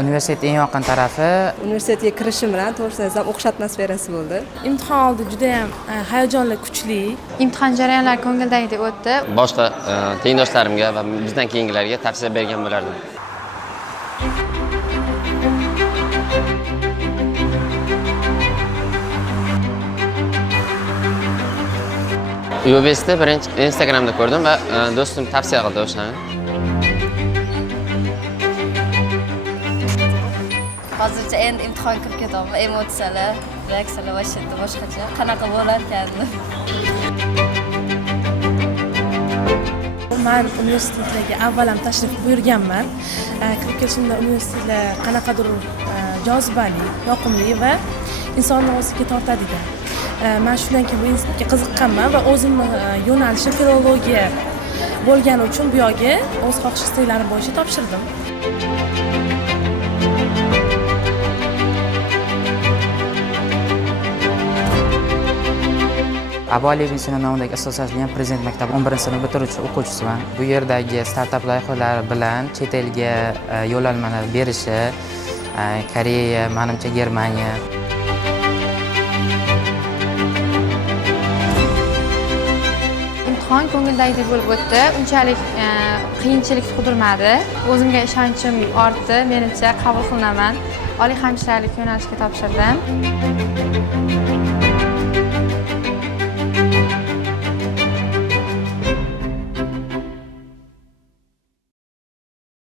Universitetning eng yoqqan tarafi Universitetga kirishim bilan to'g'risini aytsam o'qish atmosferasi bo'ldi. Imtihon oldi juda ham hayajonli, kuchli. Imtihon jarayonlari ko'ngildagidek o'tdi. Boshqa tengdoshlarimga va bizdan keyingilarga tavsiya bergan bo'lardim. UBS'da birinchi Instagramda ko'rdim va do'stim tavsiya qildi o'shani. Hozircha endi imtihon kirib ketyapman. Emotsiyalar, reaksiyalar va shiddat boshqacha. Qanaqa bo'lar ekan? Men universitetlarga avval ham tashrif buyurganman. Kirib kelishimda universitetlar qanaqadir jozibali, yoqimli va insonni o'ziga tortadigan. Men shundan keyin bu institutga qiziqqanman va o'zimni yo'nalishim filologiya bo'lgani uchun bu yerga o'z xohish istaklarim bo'yicha topshirdim. Abu Ali ibn Sino nomidagi assoslashgan Prezident maktabi 11-sinf bitiruvchi o'quvchisiman. Bu yerdagi startap loyihalari bilan chet elga yo'llanmalar berishi, Koreya, menimcha Germaniya. Imtihon ko'ngildagidek bo'lib o'tdi. Unchalik qiyinchilik tug'dirmadi. O'zimga ishonchim ortdi. Menimcha qabul qilinaman. Oliy hamshiralik yo'nalishiga topshirdim.